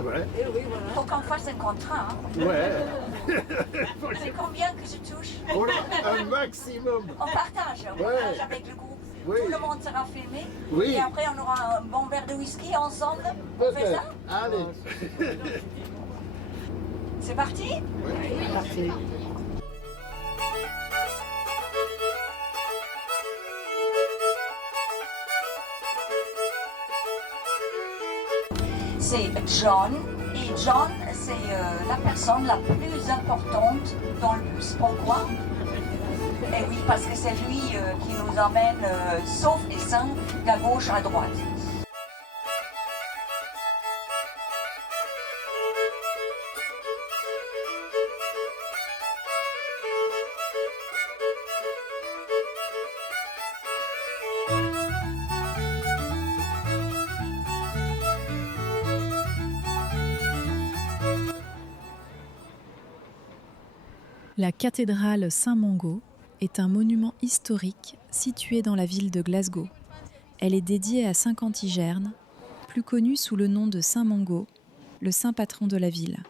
ouais. Et oui, voilà. Faut qu'on fasse un contrat. Hein. Ouais. C'est combien que je touche? Oh là, un maximum. On partage avec le groupe. Oui. Tout le monde sera filmé. Oui. Et après, on aura un bon verre de whisky ensemble. On fait ça? Allez. C'est parti? C'est parti. C'est John. Et John, c'est la personne la plus importante dans le bus. Pourquoi? Et oui, parce que c'est lui qui nous emmène sauf et sain de gauche à droite. La cathédrale Saint-Mongo est un monument historique situé dans la ville de Glasgow. Elle est dédiée à Saint Cantigerne, plus connu sous le nom de Saint Mongo, le saint patron de la ville.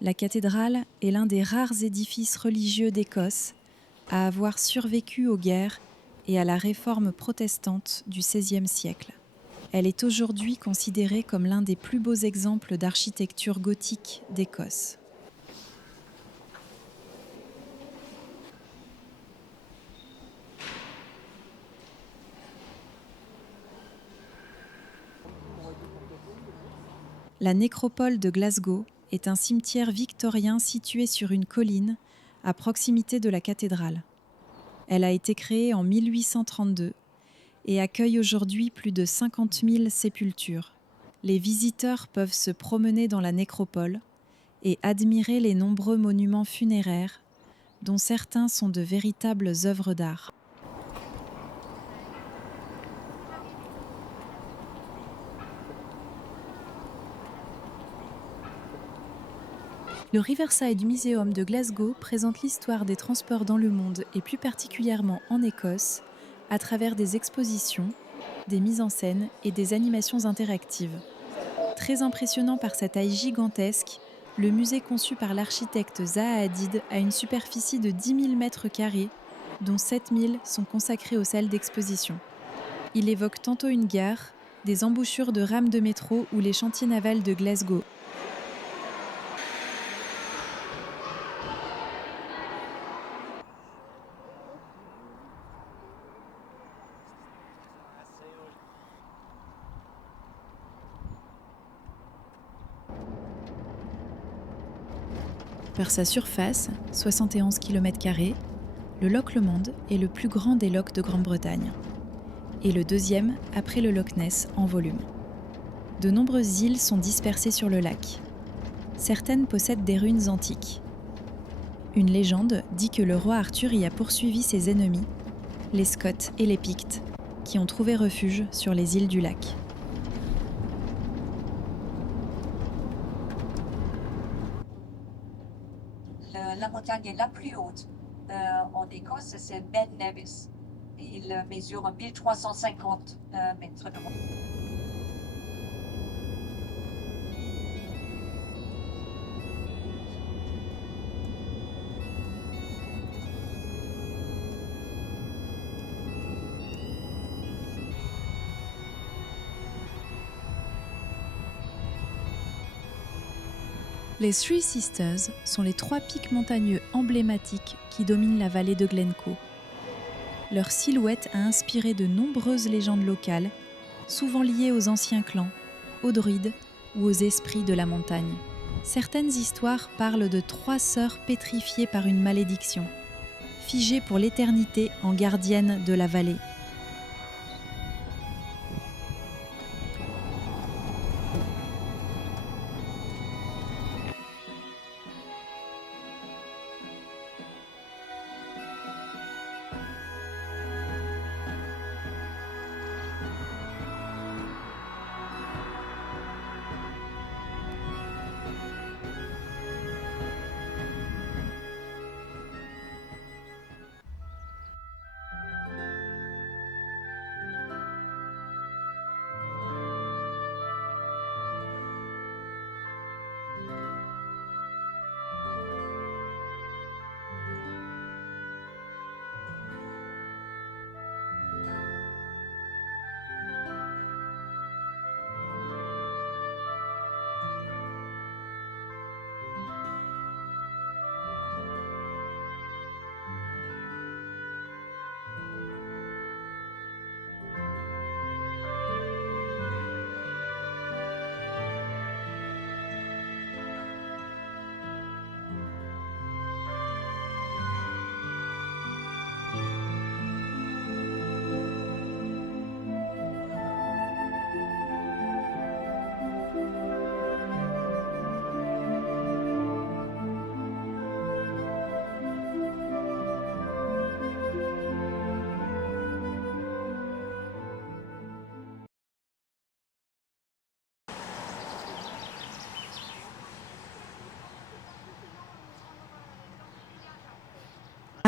La cathédrale est l'un des rares édifices religieux d'Écosse à avoir survécu aux guerres et à la réforme protestante du XVIe siècle. Elle est aujourd'hui considérée comme l'un des plus beaux exemples d'architecture gothique d'Écosse. La nécropole de Glasgow est un cimetière victorien situé sur une colline à proximité de la cathédrale. Elle a été créée en 1832 et accueille aujourd'hui plus de 50 000 sépultures. Les visiteurs peuvent se promener dans la nécropole et admirer les nombreux monuments funéraires, dont certains sont de véritables œuvres d'art. Le Riverside Museum de Glasgow présente l'histoire des transports dans le monde et plus particulièrement en Écosse à travers des expositions, des mises en scène et des animations interactives. Très impressionnant par sa taille gigantesque, le musée conçu par l'architecte Zaha Hadid a une superficie de 10 000 mètres carrés, dont 7 000 sont consacrés aux salles d'exposition. Il évoque tantôt une gare, des embouchures de rames de métro ou les chantiers navals de Glasgow. Par sa surface, 71 km², le Loch Lomond est le plus grand des lochs de Grande-Bretagne, et le deuxième après le Loch Ness en volume. De nombreuses îles sont dispersées sur le lac. Certaines possèdent des ruines antiques. Une légende dit que le roi Arthur y a poursuivi ses ennemis, les Scots et les Pictes, qui ont trouvé refuge sur les îles du lac. La montagne la plus haute en Écosse, c'est Ben Nevis. Il mesure 1350 mètres de haut. Les Three Sisters sont les 3 pics montagneux emblématiques qui dominent la vallée de Glencoe. Leur silhouette a inspiré de nombreuses légendes locales, souvent liées aux anciens clans, aux druides ou aux esprits de la montagne. Certaines histoires parlent de 3 sœurs pétrifiées par une malédiction, figées pour l'éternité en gardiennes de la vallée.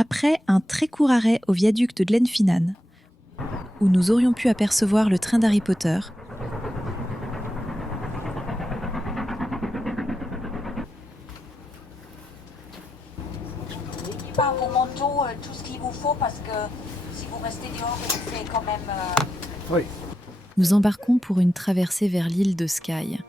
Après un très court arrêt au viaduc de Glenfinnan, où nous aurions pu apercevoir le train d'Harry Potter, N'oubliez pas vos manteaux, tout ce qu'il vous faut, parce que si vous restez dehors, il fait quand même... Oui. nous embarquons pour une traversée vers l'île de Skye.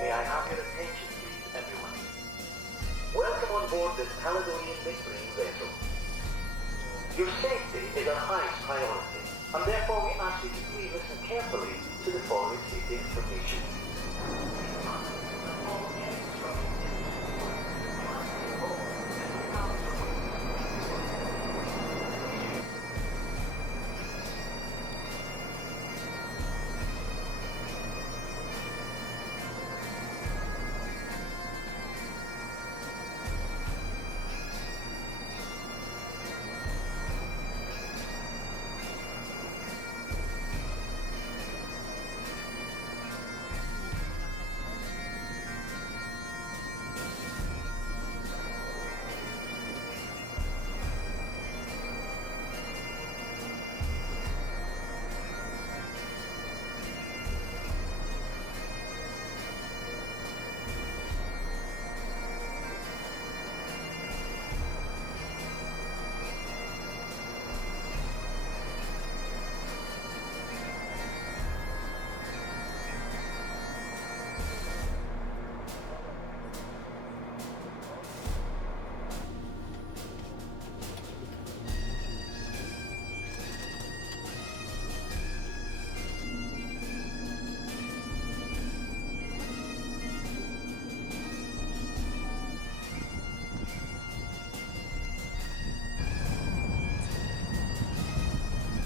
May I have your attention, please, everyone? Welcome on board this Caledonian Victory vessel. Your safety is our highest priority, and therefore we ask you to please listen carefully to the following safety information.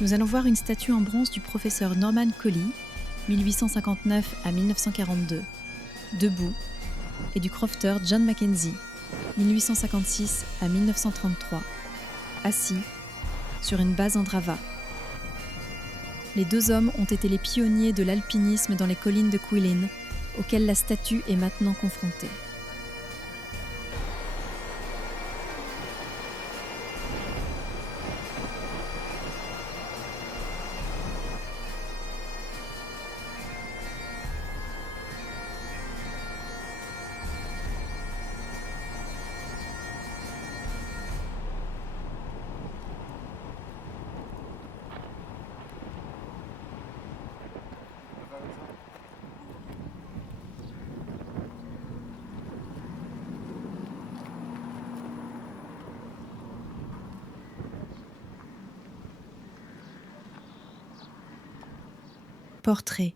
Nous allons voir une statue en bronze du professeur Norman Collie, 1859 à 1942, debout, et du crofter John Mackenzie, 1856 à 1933, assis, sur une base en drava. Les deux hommes ont été les pionniers de l'alpinisme dans les collines de Cuillin, auxquelles la statue est maintenant confrontée. Portrait.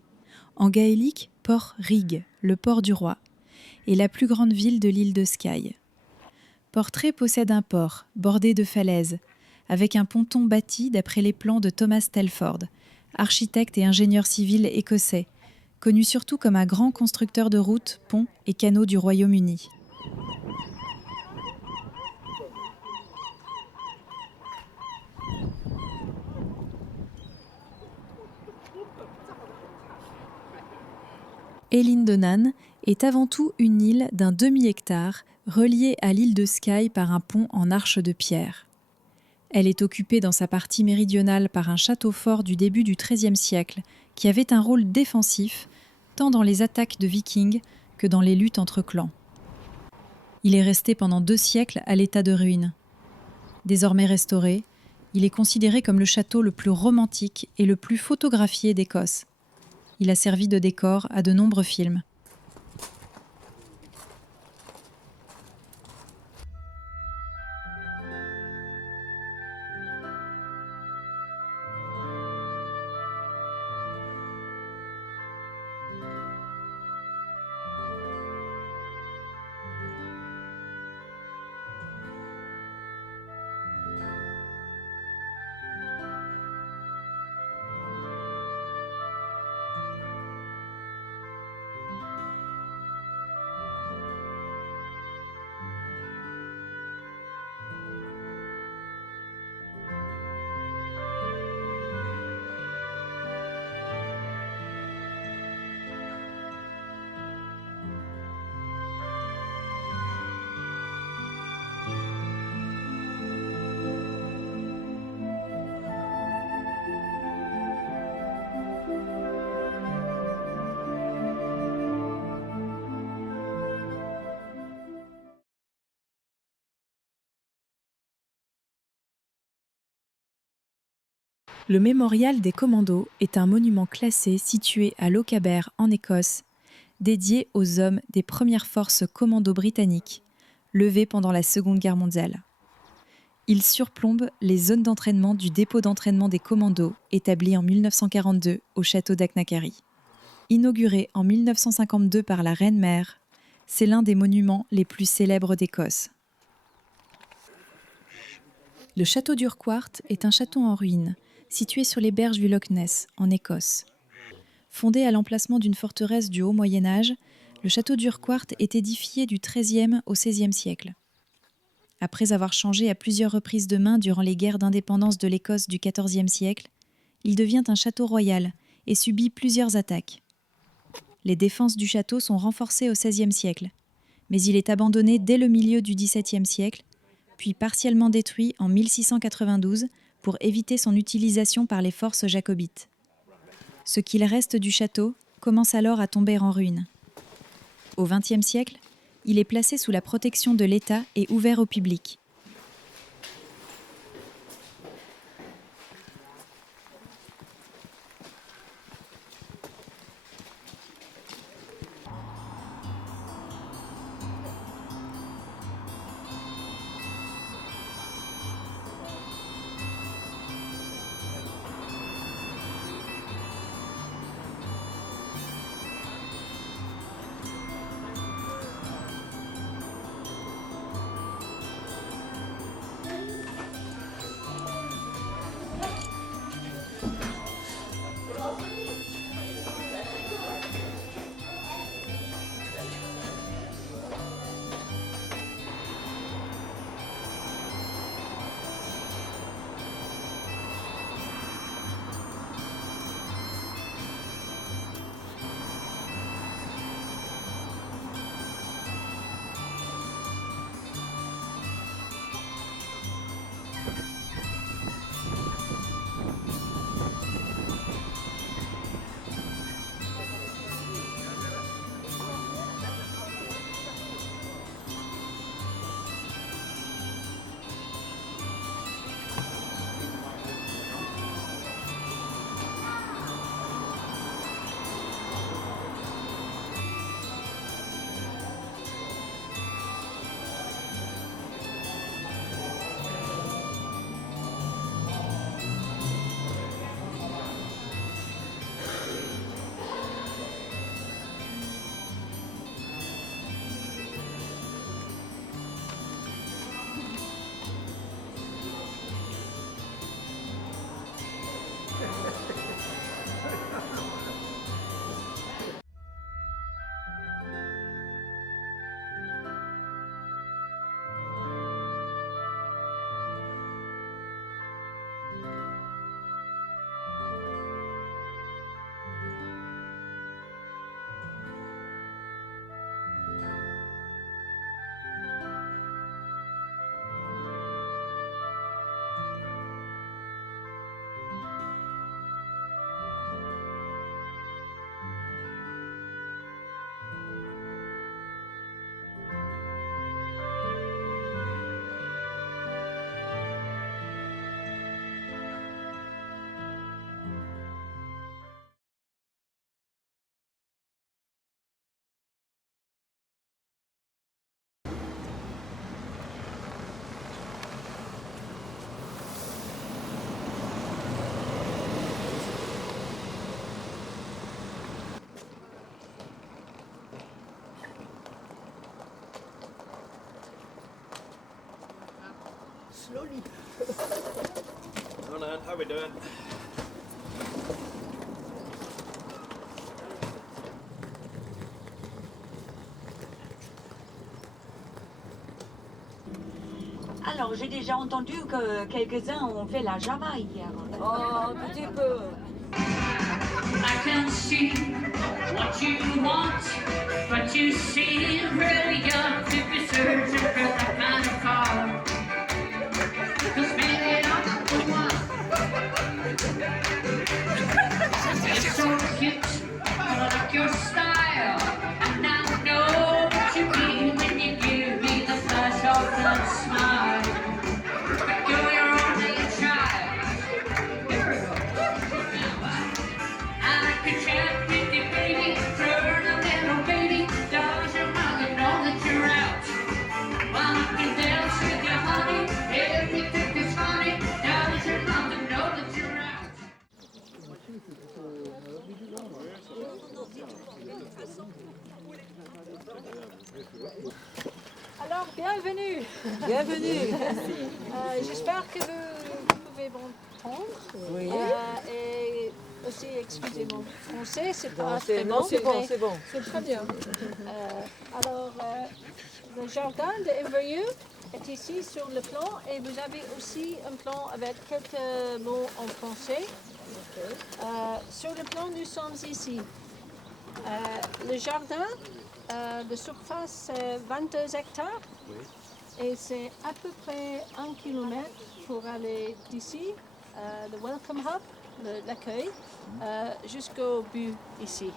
En gaélique, Port Rig, le port du roi, est la plus grande ville de l'île de Skye. Portray possède un port, bordé de falaises, avec un ponton bâti d'après les plans de Thomas Telford, architecte et ingénieur civil écossais, connu surtout comme un grand constructeur de routes, ponts et canaux du Royaume-Uni. Ellindonan est avant tout une île d'un demi-hectare reliée à l'île de Skye par un pont en arche de pierre. Elle est occupée dans sa partie méridionale par un château fort du début du XIIIe siècle qui avait un rôle défensif tant dans les attaques de Vikings que dans les luttes entre clans. Il est resté pendant 2 siècles à l'état de ruine. Désormais restauré, il est considéré comme le château le plus romantique et le plus photographié d'Écosse. Il a servi de décor à de nombreux films. Le mémorial des commandos est un monument classé situé à Lochaber en Écosse, dédié aux hommes des premières forces commando britanniques, levées pendant la Seconde Guerre mondiale. Il surplombe les zones d'entraînement du dépôt d'entraînement des commandos établi en 1942 au château d'Acknacarry. Inauguré en 1952 par la reine-mère, c'est l'un des monuments les plus célèbres d'Écosse. Le château d'Urquhart est un château en ruine, situé sur les berges du Loch Ness, en Écosse. Fondé à l'emplacement d'une forteresse du Haut Moyen-Âge, le château d'Urquhart est édifié du XIIIe au XVIe siècle. Après avoir changé à plusieurs reprises de main durant les guerres d'indépendance de l'Écosse du XIVe siècle, il devient un château royal et subit plusieurs attaques. Les défenses du château sont renforcées au XVIe siècle, mais il est abandonné dès le milieu du XVIIe siècle, puis partiellement détruit en 1692 pour éviter son utilisation par les forces jacobites. Ce qu'il reste du château commence alors à tomber en ruine. Au XXe siècle, il est placé sous la protection de l'État et ouvert au public. Slowly. Alright, how we doing? Alors, j'ai déjà entendu que quelques-uns ont fait la Java hier. Oh, un petit peu. I can see what you want, but you seem really young to be searching for that kind of car. 'Cause maybe I'm the one. You're so cute, I like your style, and I know what you mean when you give me the flash of that smile. But girl, you're only a child. Here we go. Bienvenue. Bienvenue. J'espère que vous pouvez m'entendre. Oui. Et aussi, excusez mon français, c'est pas Non, très non, bon. c'est bon, mais c'est bon. C'est très bien. Alors, le jardin de Embrieux est ici sur le plan et vous avez aussi un plan avec quelques mots en français. Sur le plan, nous sommes ici. Le jardin de surface 22 hectares et c'est à peu près 1 kilomètre pour aller d'ici, le Welcome Hub, l'accueil, jusqu'au but ici.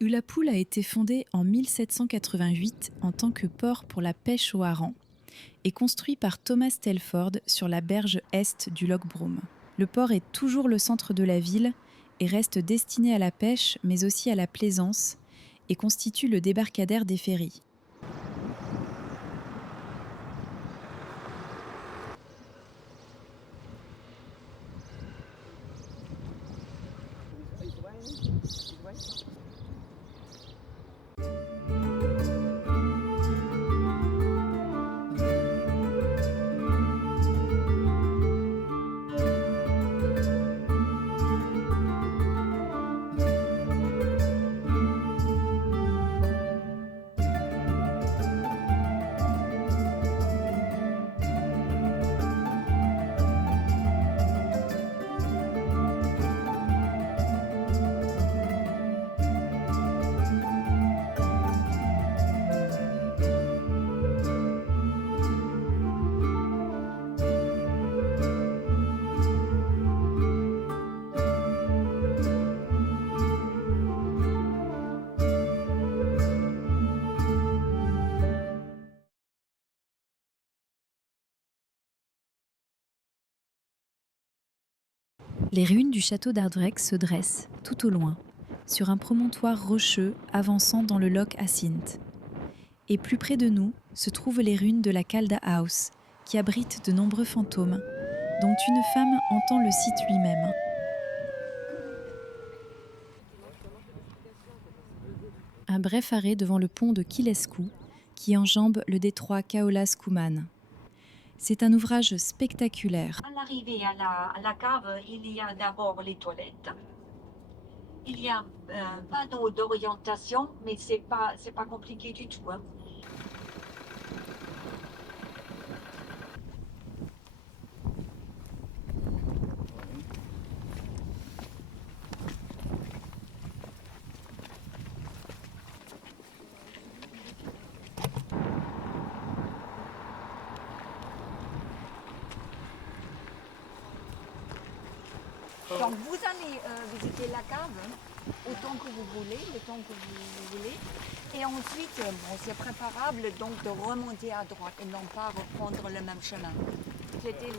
Ullapool a été fondé en 1788 en tant que port pour la pêche au hareng et construit par Thomas Telford sur la berge est du Loch Broom. Le port est toujours le centre de la ville et reste destiné à la pêche mais aussi à la plaisance et constitue le débarcadère des ferries. Les ruines du château d'Ardreg se dressent, tout au loin, sur un promontoire rocheux avançant dans le Loch Assynt. Et plus près de nous se trouvent les ruines de la Calda House, qui abritent de nombreux fantômes, dont une femme entend le site lui-même. Un bref arrêt devant le pont de Kilescu, qui enjambe le détroit Kaolas-Kuman. C'est un ouvrage spectaculaire. À l'arrivée à la cave, il y a d'abord les toilettes. Il y a un panneau d'orientation, mais c'est pas compliqué du tout. Hein. Donc vous allez visiter la cave autant que vous voulez, le temps que vous voulez. Et ensuite, c'est préférable donc de remonter à droite et non pas reprendre le même chemin. C'était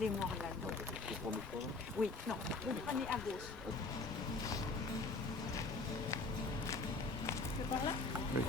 les morts là. Oui, non, vous prenez à gauche. C'est par là? Oui.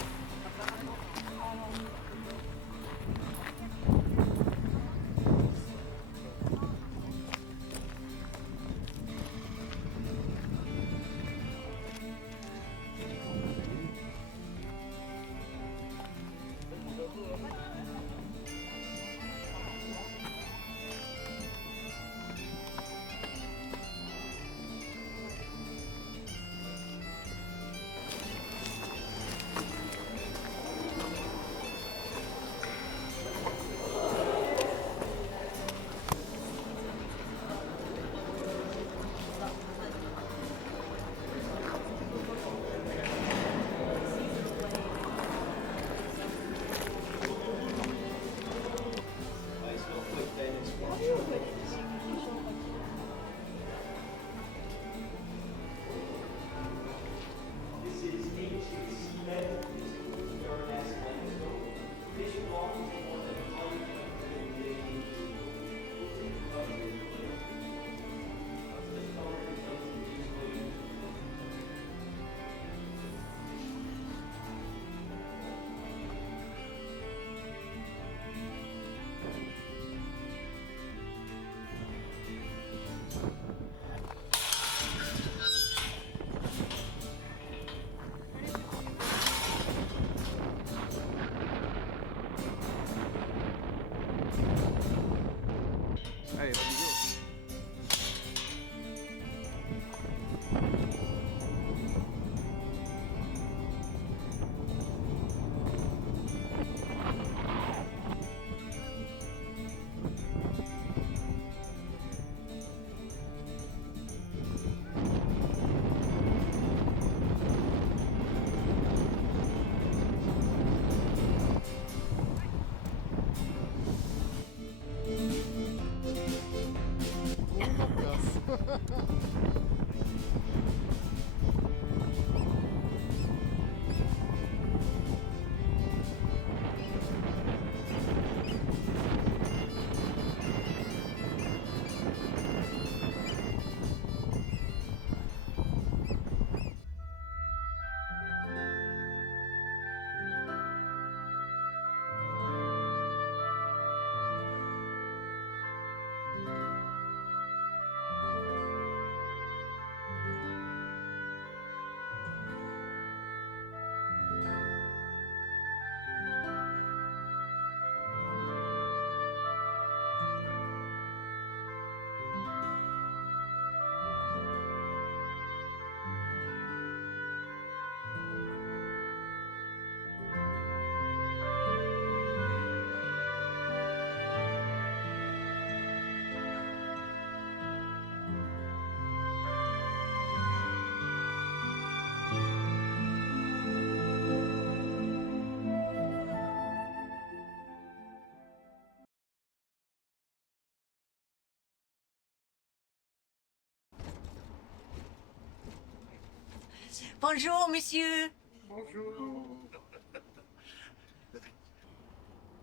Bonjour, monsieur. Bonjour.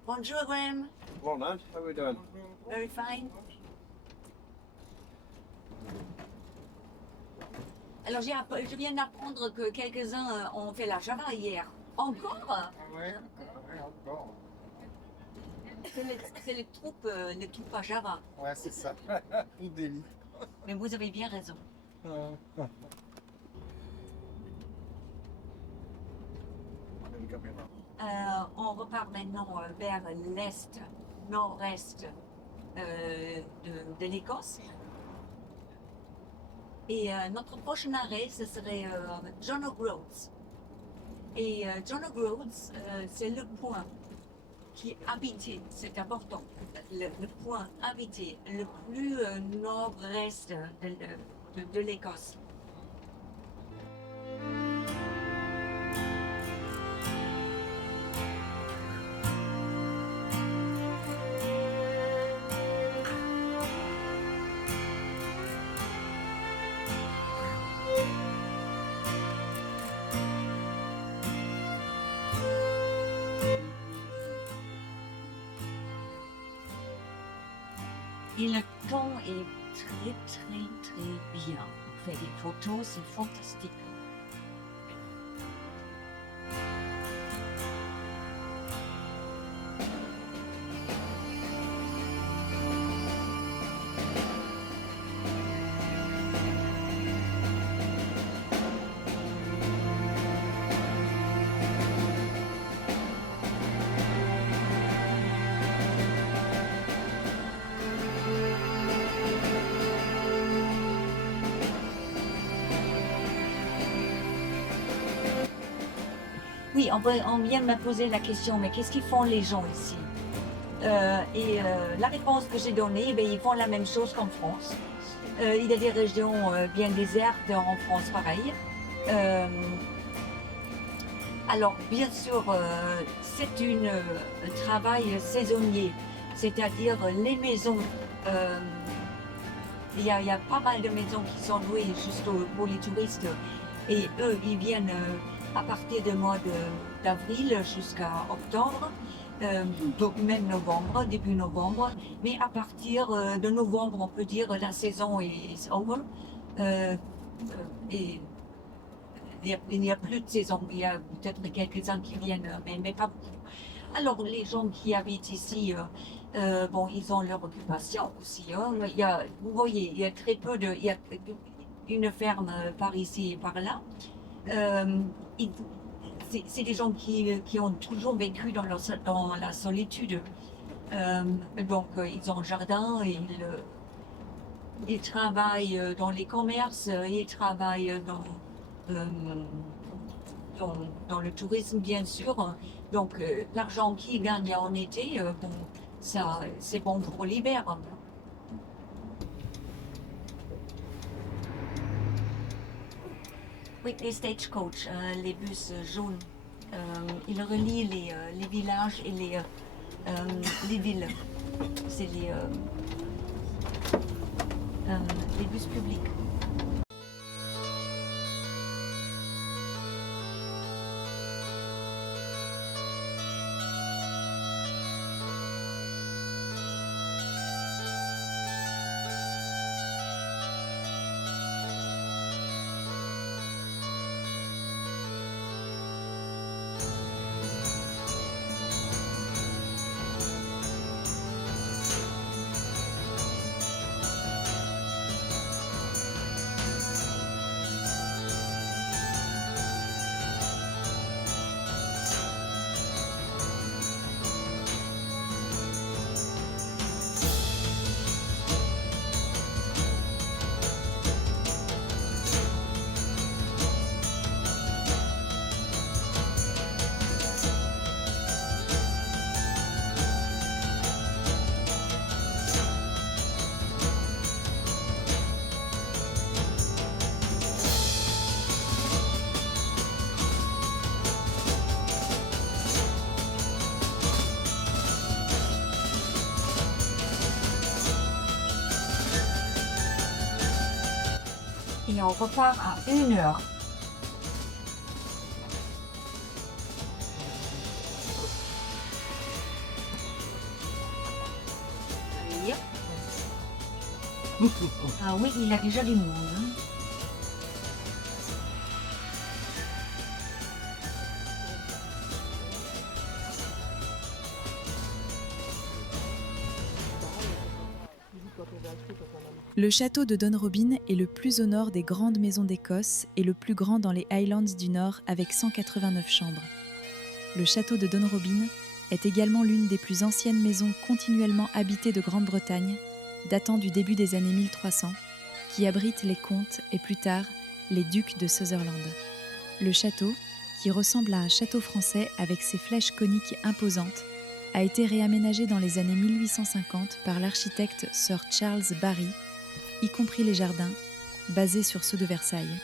Bonjour, Graham. Well, man, how are we doing? Very fine. Alors, je viens d'apprendre que quelques-uns ont fait la Java hier. Encore? Ouais, encore. C'est les troupes à Java. Ouais, c'est ça. Ou délit. Mais vous avez bien raison. On repart maintenant vers l'est, nord-est de l'Écosse. Et notre prochain arrêt, ce serait John O'Groats. Et John O'Groats, c'est le point qui est habité, c'est important, le point habité le plus nord-est de l'Écosse. Et le temps est très très très bien. On fait des photos, c'est fantastique. Oui, on vient de me poser la question, mais qu'est-ce qu'ils font les gens ici? La réponse que j'ai donnée, ils font la même chose qu'en France. Il y a des régions bien désertes en France, pareil. Alors, bien sûr, c'est un travail saisonnier, c'est-à-dire les maisons. Il y a pas mal de maisons qui sont louées juste pour les touristes, et eux, ils viennent à partir du mois d'avril jusqu'à octobre, donc même novembre, début novembre. Mais à partir de novembre, on peut dire la saison est over. Et il n'y a plus de saison. Il y a peut-être quelques-uns qui viennent, mais pas beaucoup. Alors les gens qui habitent ici, ils ont leur occupation aussi. Hein. Vous voyez, il y a très peu de... Il y a une ferme par ici et par là. C'est des gens qui ont toujours vécu dans la solitude. Donc, ils ont un jardin, et ils travaillent dans les commerces, ils travaillent dans le tourisme, bien sûr. Donc, l'argent qu'ils gagnent en été, ça, c'est bon pour l'hiver. Oui, les stagecoach, les bus jaunes, ils relient les villages et les villes. C'est les bus publics. Et on repart à 1h. Ah oui, il a déjà du monde. Hein. Le château de Donrobin est le plus au nord des grandes maisons d'Écosse et le plus grand dans les Highlands du Nord avec 189 chambres. Le château de Donrobin est également l'une des plus anciennes maisons continuellement habitées de Grande-Bretagne, datant du début des années 1300, qui abrite les comtes et plus tard les ducs de Sutherland. Le château, qui ressemble à un château français avec ses flèches coniques imposantes, a été réaménagé dans les années 1850 par l'architecte Sir Charles Barry, y compris les jardins, basés sur ceux de Versailles.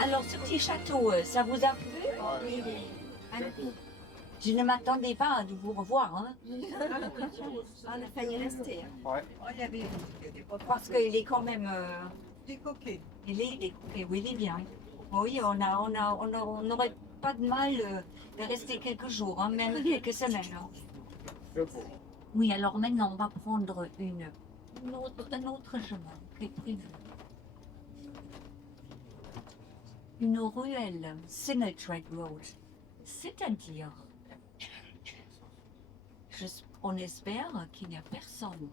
Alors, ce petit château, ça vous a plu? Oui. Je ne m'attendais pas de vous revoir. Hein. On a failli rester. Ouais. On avait Parce qu'il est quand même. décoqué. Il est découpé, oui, il est bien. Oui, on n'aurait pas de mal de rester quelques jours, hein, même quelques semaines. Hein. C'est beau. Oui, alors maintenant, on va prendre un autre chemin qui est prévu. Une ruelle, Cemetery Road. C'est-à-dire, on espère qu'il n'y a personne.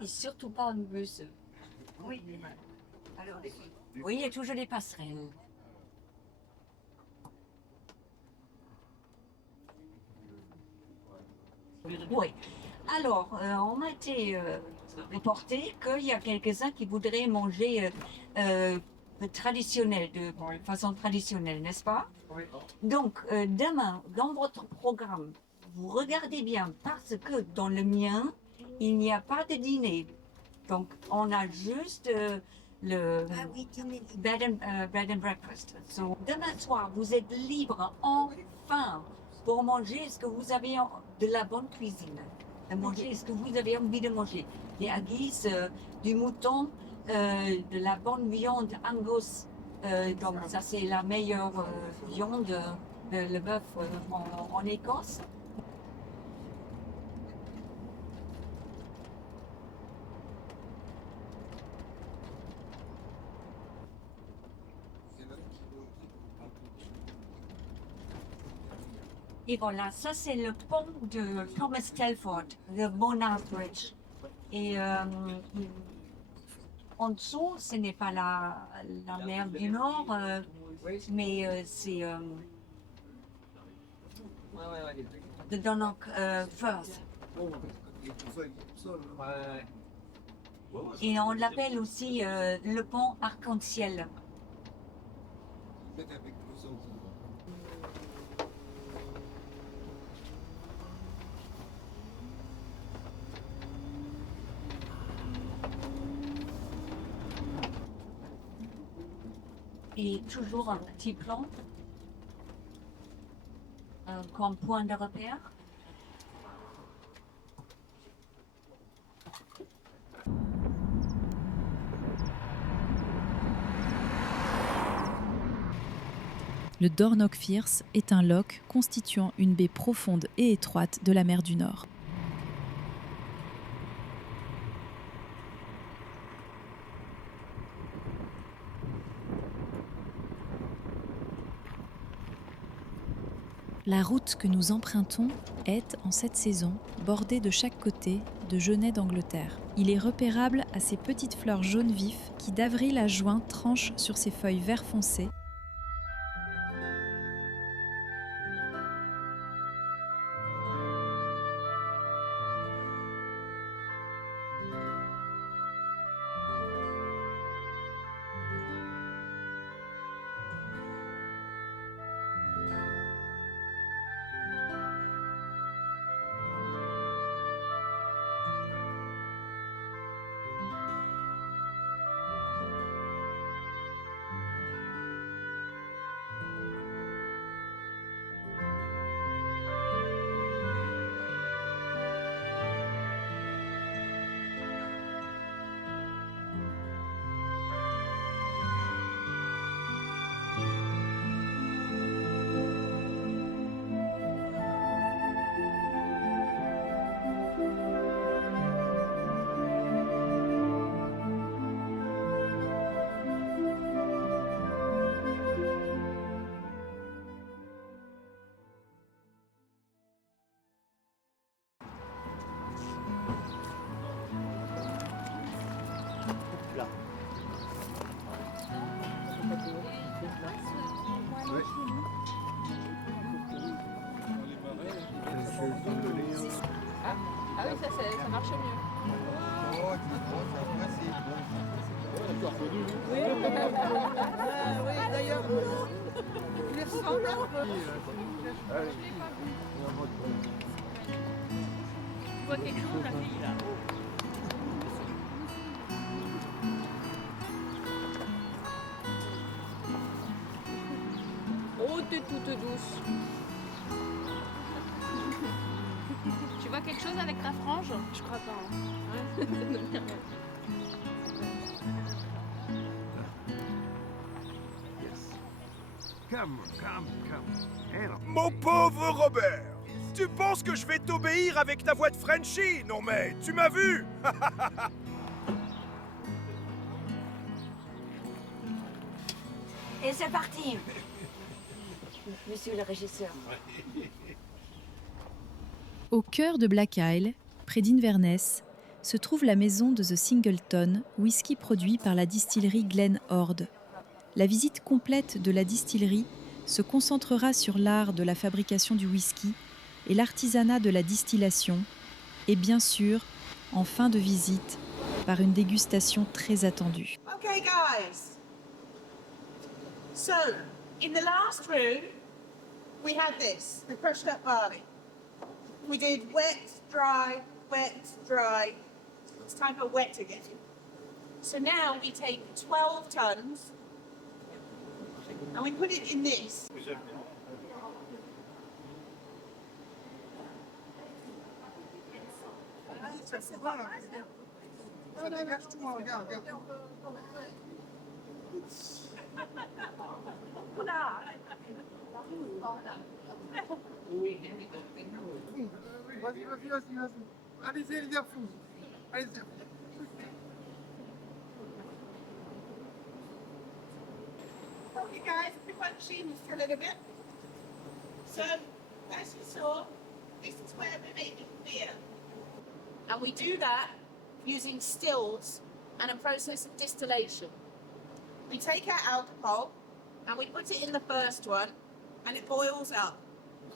Et surtout pas un bus. Oui. Alors, Oui, il y a toujours des passerelles. Oui. Alors, on m'a été reporté qu'il y a quelques-uns qui voudraient manger traditionnel, de façon traditionnelle, n'est-ce pas? Oui. Donc, demain, dans votre programme, vous regardez bien parce que dans le mien, il n'y a pas de dîner. Donc, on a juste le ah oui, dîner. bread and breakfast. So, demain soir, vous êtes libre enfin pour manger ce que vous avez de la bonne cuisine. De manger ce que vous avez envie de manger. Des haggis, du mouton, de la bonne viande Angus. Donc ça c'est la meilleure viande, le bœuf en Écosse. Et voilà, ça c'est le pont de Thomas Telford, le Monarch Bridge. Et en dessous, ce n'est pas la mer du Nord, mais c'est the Donnoch Firth. Et on l'appelle aussi le pont arc-en-ciel. Et toujours un petit plan comme point de repère. Le Dornoch-Firs est un loch constituant une baie profonde et étroite de la mer du Nord. La route que nous empruntons est, en cette saison, bordée de chaque côté de genêts d'Angleterre. Il est repérable à ces petites fleurs jaune vif qui, d'avril à juin, tranchent sur ses feuilles vert foncé. Ah oui, ça marche mieux. Oui, d'ailleurs, il est sans nerveux. Tu vois quelque chose, la fille, là? Oh, t'es toute douce. Tu vois quelque chose avec ta frange? Je crois pas. Hein. Mon pauvre Robert, tu penses que je vais t'obéir avec ta voix de Frenchie? Non mais, tu m'as vu? Et c'est parti, monsieur le régisseur. Au cœur de Black Isle, près d'Inverness, se trouve la maison de The Singleton, whisky produit par la distillerie Glen Ord. La visite complète de la distillerie se concentrera sur l'art de la fabrication du whisky et l'artisanat de la distillation, et bien sûr, en fin de visite, par une dégustation très attendue. Okay, guys. So, in the last room, we had this, the crushed up barley. We did wet, dry, wet, dry. It's time for wet again. So now we take 12 tons and we put it in this. Vas-y. Allez-y, allez-y à fond. Allez-y. Okay, guys, pick up the machines for a little bit. So, as you saw, this is where we're making beer. And we do that using stills and a process of distillation. We take our alcohol and we put it in the first one and it boils up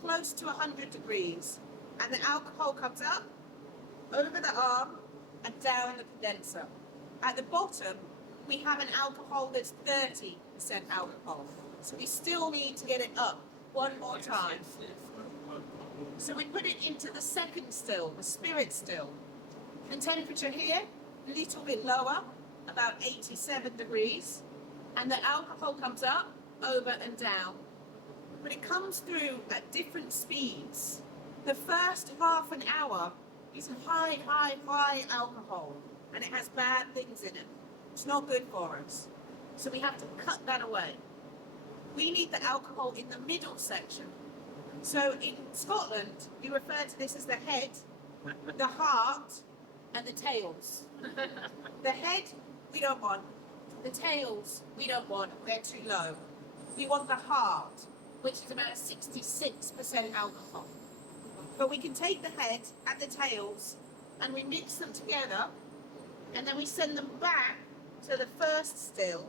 close to 100 degrees. And the alcohol comes up over the arm and down the condenser. At the bottom, we have an alcohol that's 30% alcohol. So we still need to get it up one more time. So we put it into the second still, the spirit still. And temperature here, a little bit lower, about 87 degrees. And the alcohol comes up, over and down. But it comes through at different speeds. The first half an hour is high, high, high alcohol. And it has bad things in it. It's not good for us. So we have to cut that away. We need the alcohol in the middle section. So in Scotland, you refer to this as the head, the heart, and the tails. The head, we don't want. The tails, we don't want. They're too low. We want the heart, which is about 66% alcohol. But we can take the head and the tails and we mix them together and then we send them back to the first still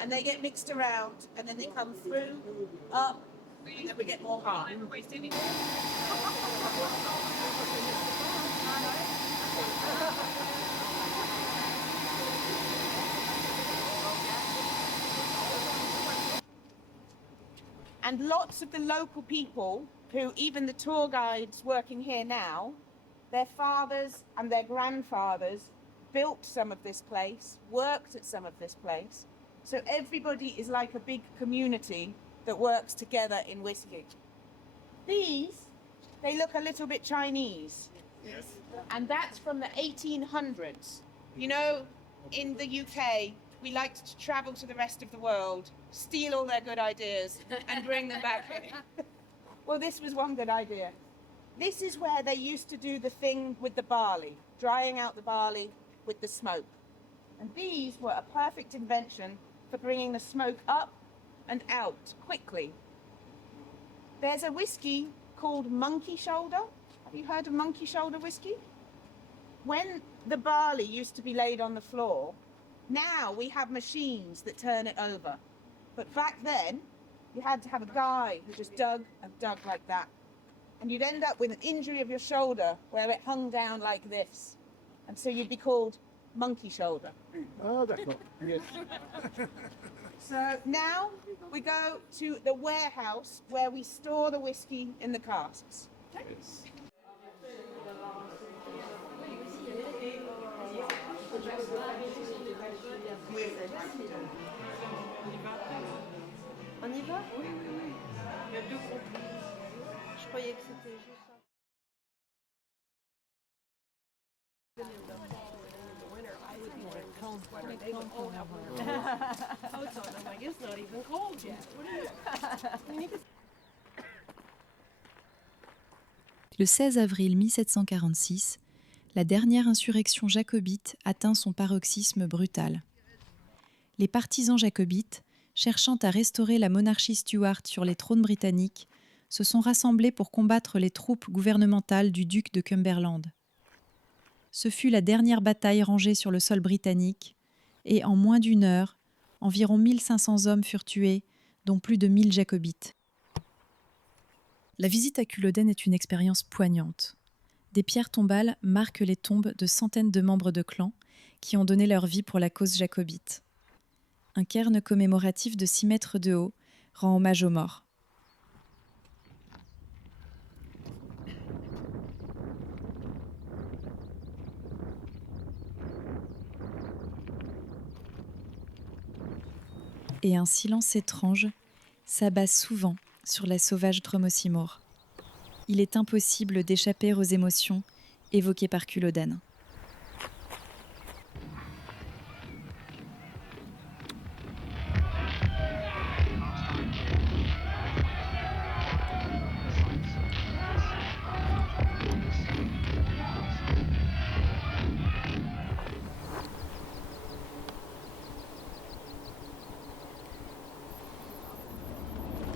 and they get mixed around and then they come through, up, and then we get more heart. And lots of the local people, who even the tour guides working here now, their fathers and their grandfathers built some of this place, worked at some of this place. So everybody is like a big community that works together in whiskey. These, they look a little bit Chinese. Yes. And that's from the 1800s. You know, in the UK, we like to travel to the rest of the world, steal all their good ideas and bring them back here. Well, this was one good idea. This is where they used to do the thing with the barley, drying out the barley with the smoke. And these were a perfect invention for bringing the smoke up and out quickly. There's a whiskey called Monkey Shoulder. Have you heard of Monkey Shoulder whiskey? When the barley used to be laid on the floor, now we have machines that turn it over. But back then, you had to have a guy who just dug and dug like that. And you'd end up with an injury of your shoulder where it hung down like this. And so you'd be called Monkey Shoulder. Oh, d'accord. Yes. So now we go to the warehouse where we store the whiskey in the casks. On y va? Oui, oui, oui. Il y a deux groupes. Je croyais que c'était juste ça. Oh, it's not, like, it's not even cold yet. Le 16 avril 1746, la dernière insurrection jacobite atteint son paroxysme brutal. Les partisans jacobites, cherchant à restaurer la monarchie Stuart sur les trônes britanniques, se sont rassemblés pour combattre les troupes gouvernementales du duc de Cumberland. Ce fut la dernière bataille rangée sur le sol britannique, et en moins d'une heure, environ 1500 hommes furent tués, dont plus de 1000 jacobites. La visite à Culloden est une expérience poignante. Des pierres tombales marquent les tombes de centaines de membres de clans qui ont donné leur vie pour la cause jacobite. Un cairn commémoratif de 6 mètres de haut rend hommage aux morts. Et un silence étrange s'abat souvent sur la sauvage Dromosimour. Il est impossible d'échapper aux émotions évoquées par Culloden.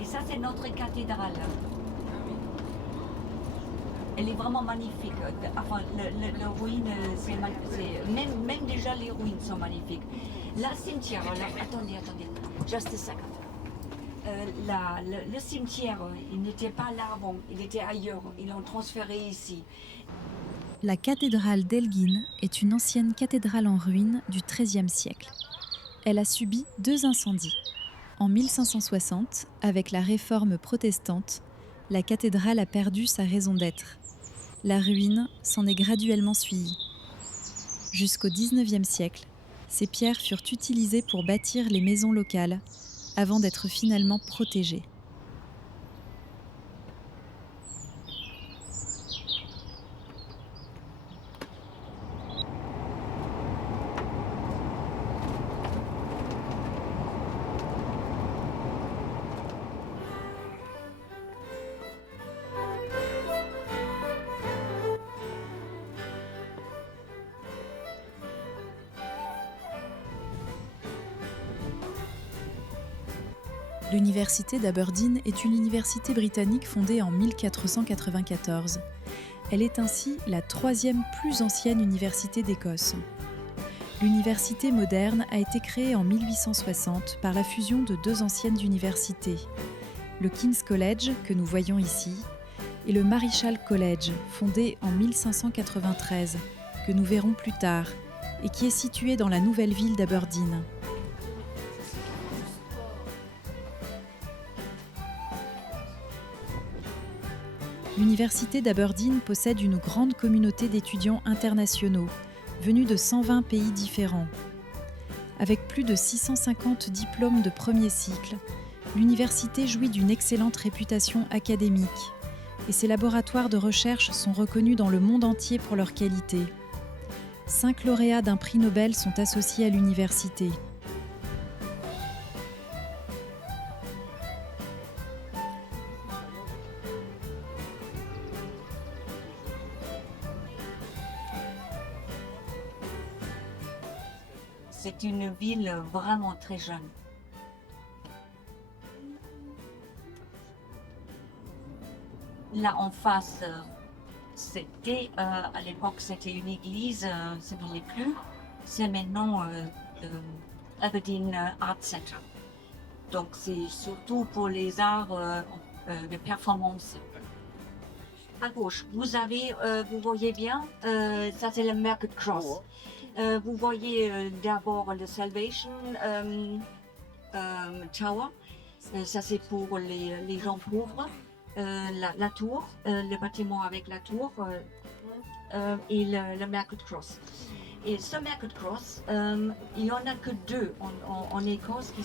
Et ça, c'est notre cathédrale. Elle est vraiment magnifique. Enfin, le ruine, même déjà les ruines sont magnifiques. La cimetière, alors, attendez, just a second. Le cimetière, il n'était pas là avant, il était ailleurs. Ils l'ont transféré ici. La cathédrale d'Elgin est une ancienne cathédrale en ruine du XIIIe siècle. Elle a subi 2 incendies. En 1560, avec la réforme protestante, la cathédrale a perdu sa raison d'être. La ruine s'en est graduellement suivie. Jusqu'au XIXe siècle, ces pierres furent utilisées pour bâtir les maisons locales, avant d'être finalement protégées. L'université d'Aberdeen est une université britannique fondée en 1494. Elle est ainsi la 3e plus ancienne université d'Écosse. L'université moderne a été créée en 1860 par la fusion de 2 anciennes universités, le King's College, que nous voyons ici, et le Marischal College, fondé en 1593, que nous verrons plus tard, et qui est situé dans la nouvelle ville d'Aberdeen. L'université d'Aberdeen possède une grande communauté d'étudiants internationaux, venus de 120 pays différents. Avec plus de 650 diplômes de premier cycle, l'université jouit d'une excellente réputation académique et ses laboratoires de recherche sont reconnus dans le monde entier pour leur qualité. 5 lauréats d'un prix Nobel sont associés à l'université. C'est une ville vraiment très jeune. Là en face, c'était à l'époque c'était une église, ce n'est plus. C'est maintenant Aberdeen Art Center. Donc c'est surtout pour les arts de performance. À gauche, vous voyez bien, ça c'est le Market Cross. Vous voyez d'abord le Salvation Tower, ça c'est pour les gens pauvres, la tour, le bâtiment avec la tour et le Market Cross. Et ce Market Cross, il n'y en a que 2 en Écosse qui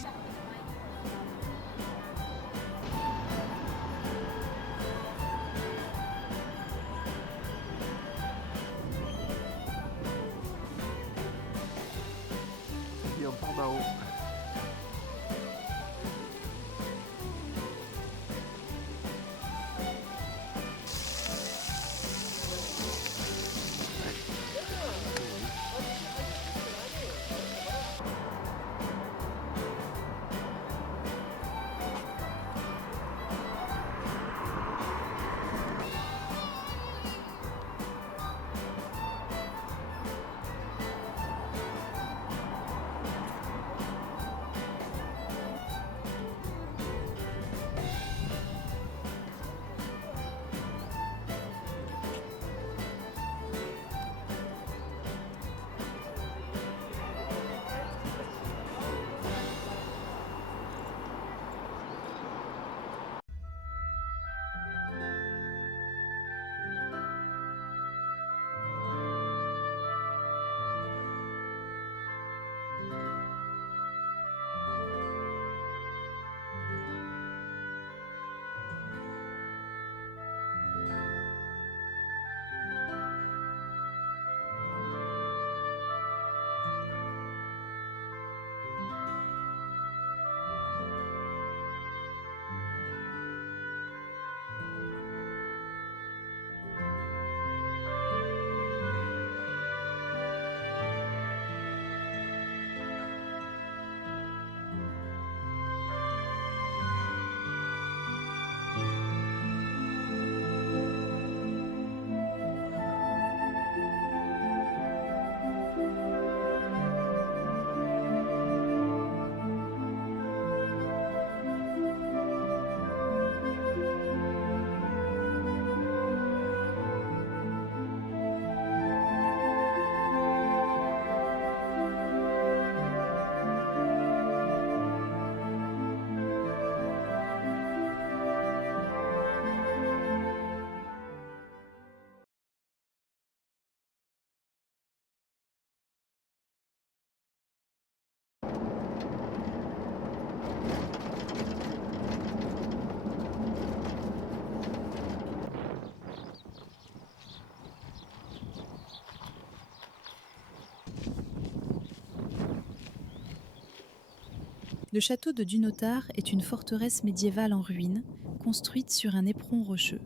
Le château de Dunotar est une forteresse médiévale en ruine, construite sur un éperon rocheux.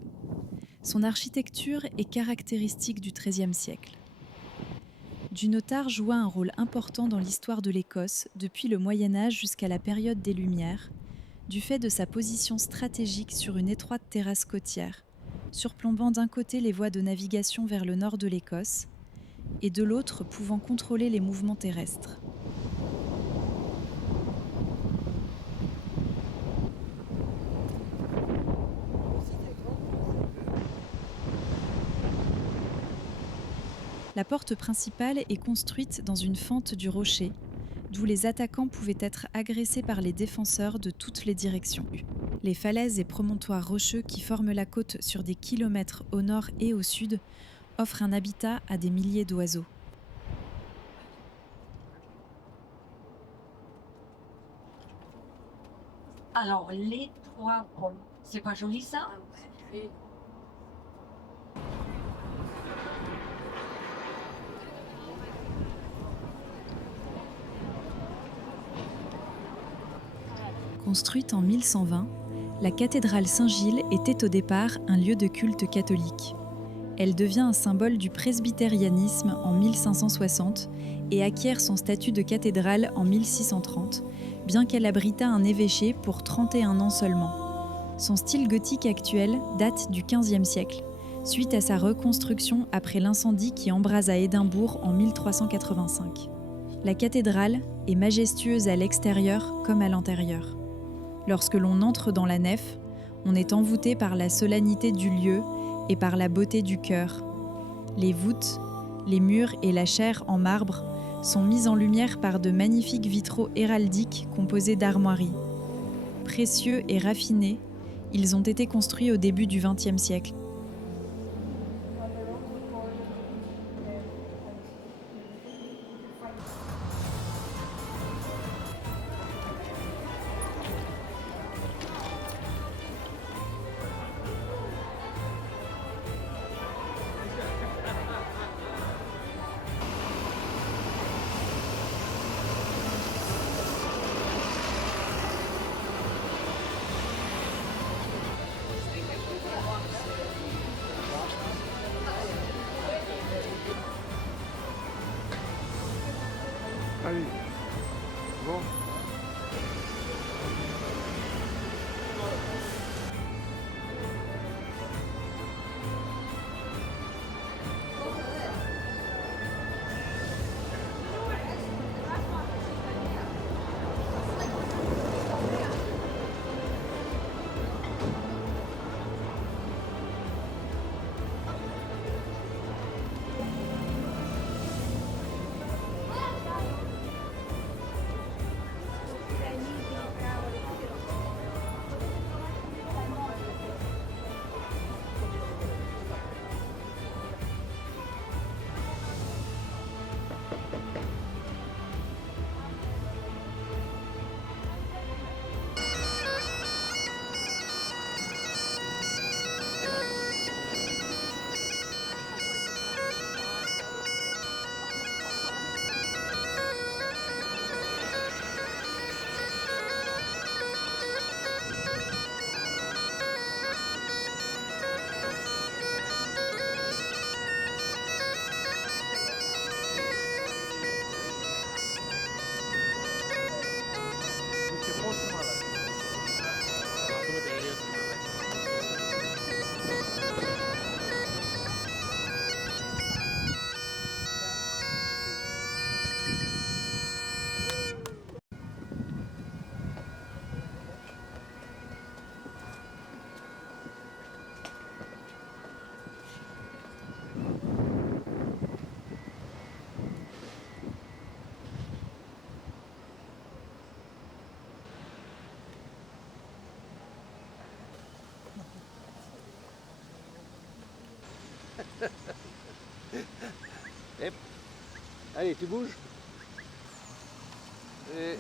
Son architecture est caractéristique du XIIIe siècle. Dunotar joua un rôle important dans l'histoire de l'Écosse depuis le Moyen Âge jusqu'à la période des Lumières, du fait de sa position stratégique sur une étroite terrasse côtière, surplombant d'un côté les voies de navigation vers le nord de l'Écosse et de l'autre pouvant contrôler les mouvements terrestres. La porte principale est construite dans une fente du rocher, d'où les attaquants pouvaient être agressés par les défenseurs de toutes les directions. Les falaises et promontoires rocheux qui forment la côte sur des kilomètres au nord et au sud offrent un habitat à des milliers d'oiseaux. Alors, les 3 ponts, c'est pas joli ça? Construite en 1120, la cathédrale Saint-Gilles était au départ un lieu de culte catholique. Elle devient un symbole du presbytérianisme en 1560 et acquiert son statut de cathédrale en 1630, bien qu'elle abritât un évêché pour 31 ans seulement. Son style gothique actuel date du XVe siècle, suite à sa reconstruction après l'incendie qui embrasa Édimbourg en 1385. La cathédrale est majestueuse à l'extérieur comme à l'intérieur. Lorsque l'on entre dans la nef, on est envoûté par la solennité du lieu et par la beauté du chœur. Les voûtes, les murs et la chaire en marbre sont mis en lumière par de magnifiques vitraux héraldiques composés d'armoiries. Précieux et raffinés, ils ont été construits au début du XXe siècle. Allez. Bon. Allez, tu bouges. Et